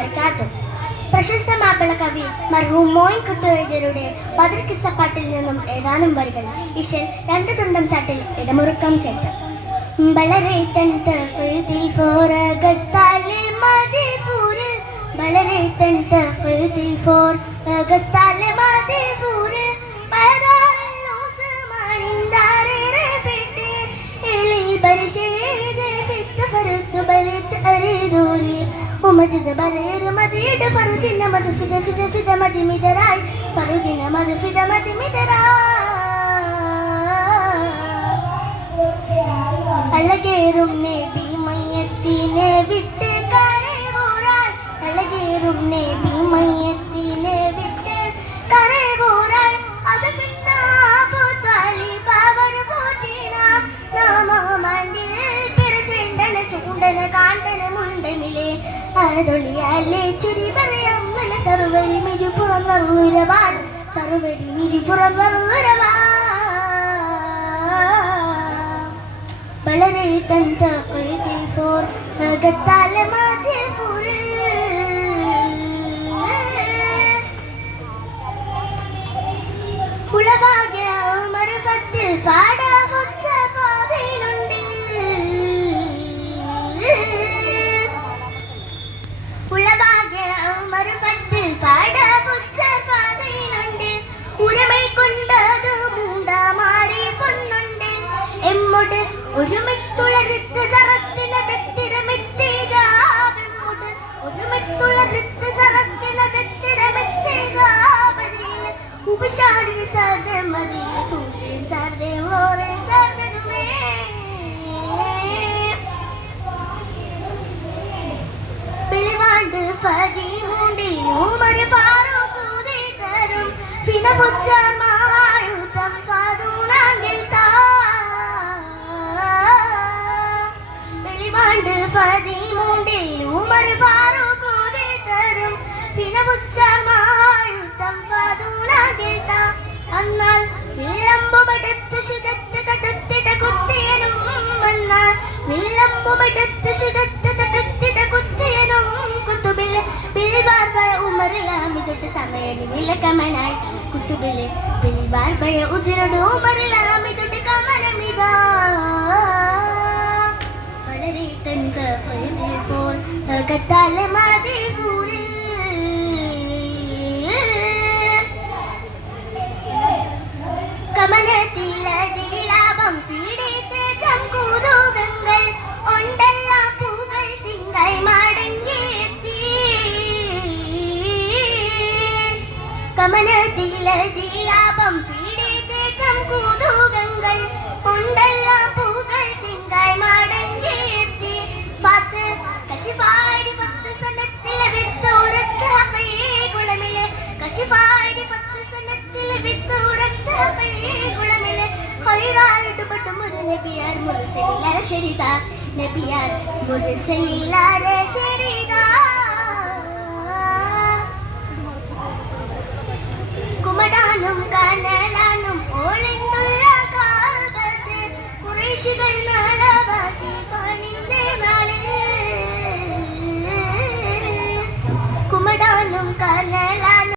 വബറകാതുഹു. പ്രശസ്ത മാപ്പിള കവി മർഹൂം മോയിൻ കുട്ടുവൈദ്യരുടെ ബദർ കിസ്സപ്പാട്ടിൽ നിന്നും ഏതാനും വരികൾ. ഇശൽ രണ്ട് തുണ്ടം ചാട്ടിൽ ഇടമുറുക്കം കേട്ടു. വളരെ തൻതഖീതിൽ ഫോറകത്താലെ മദിഫൂര്, വളരെ തൻതഖീതിൽ ഫോറകത്താലെ മദിഫൂര്, പദാറിൽ ഉസ്മാനിന്ദാരെ റഫീഖ് ഇലി ബർശീദ് ഫിത്ത് ഫർത്ത് ബർത്ത് അരിദൂരി ومجد برير مديد فرودنا مدفد فد فد مد مدراي فرودنا مدفد مد مدراي അഴകേറും നബി മയ്യത്തിനെ വിട്ട് കരകൂറാൻ, അഴകേറും നബി മയ്യത്തിനെ വിട്ട് കരകൂറാൻ, അത് പിന്നെ അബൂ ത്വാലിബ് അവർ ഫോറ്റിന നാമമണ്ടിൽ പിറച്ചെണ്ടന ചൂണ്ടന കാണ്ടന മുണ്ടനിലെ അതൊളിയാലെ ചുരി പറയാം മന സർവരി മിരുപുറം വറുരവാൽ, സർവരി മിരുപുറം വറുരവാൽ. വളരെ തൻതഖീതിൽ ഫോറകത്താലെ മദിഫൂര്, ഉളവാകിയ മറുഫത്തിൽ ഫാട ഫുച്ച ഫാദിലുണ്ട്, ഉളവാകിയ മറുഫത്തിൽ ഫാട ഫുച്ച ഫാദിലുണ്ട്, ഉരമൈ കൊണ്ടത് മൂണ്ടാമാരി പൊന്നുണ്ട്, എമ്മോട് ഒരുമിത്തുളരുത്ത് ചറത്തിന തെത്തിരമെത്തേജാബെമ്മോട് ഒരുമിത്തുളരുത്ത് ചറത്തിന തെത്തിരമെത്തേജാബരിൽ ഉപശാടി സാർദമതി സൂര്യൻ സാർദേ ഓരേ സാർദതുമേ പിളിവാണ്ട് ഫദീമുണ്ടി ഉമർ ഫാറൂഖ് ഉദി തരും ഫിനഫുച്ച മായുതം ഫാദൂനാങ്കിൽ താ പിളിവാണ്ട് ഫദീമുണ്ടി ഉമർ ഫാറൂഖ് ഉദി തരും ഫിനഫുച്ച മായുതം ഫാദൂനാങ്കിൽ താ. എന്നാൽ വില്ലമ്പുമെടുത്ത് ശുദ്ധത്ത് തടുത്തിട കുത്തിയനും, എന്നാൽ വില്ലമ്പുമെടുത്ത് ശുദ്ധത്ത് തടുത്തിട കുത്തിയനും കുത്തുബിൽ ബിൽബാർബയ ഉമറിലാമി തൊട്ട് സമയണി നിലക്കമനായി കുത്തുബില് ബിൽബാർബയ ഉജിരട് ഉമറിലാമി തൊട്ട് കമനമിതാ. വളരെ തൻതഖീതിൽ ഫോറകത്താലെ മദിഫൂര്, കമനത്തിലതിലാപം ഫീഡിത്തേറ്റം കുതൂകങ്ങൾ ഉണ്ടെല്ലാം പൂകൾ തിങ്കൾ മടങ്ങിയെത്തി, കമനത്തിലതിലാപം ഫീഡിത്തേറ്റം കുതൂകങ്ങൾ ഉണ്ടെല്ലാം പൂകൾ തിങ്കൾ മടങ്ങിയെത്തി. ഫത്ത് കശിഫാരി ഫത്ത് സനത്തിലെ വിത്തൂരത്ത് ഹഖീഖുളമിലെ, കശിഫാരി ഫത്ത് സനത്തിലെ വിത്തൂരത്ത് ഹഖീഖുളമിലെ, ഖൈറായിടുപെട്ടും ഒരു നബിയാർ മുർസലിലാര ശരീദ, നബിയാർ മുർസലിലാര ശരീദ. കുമടാനും കാന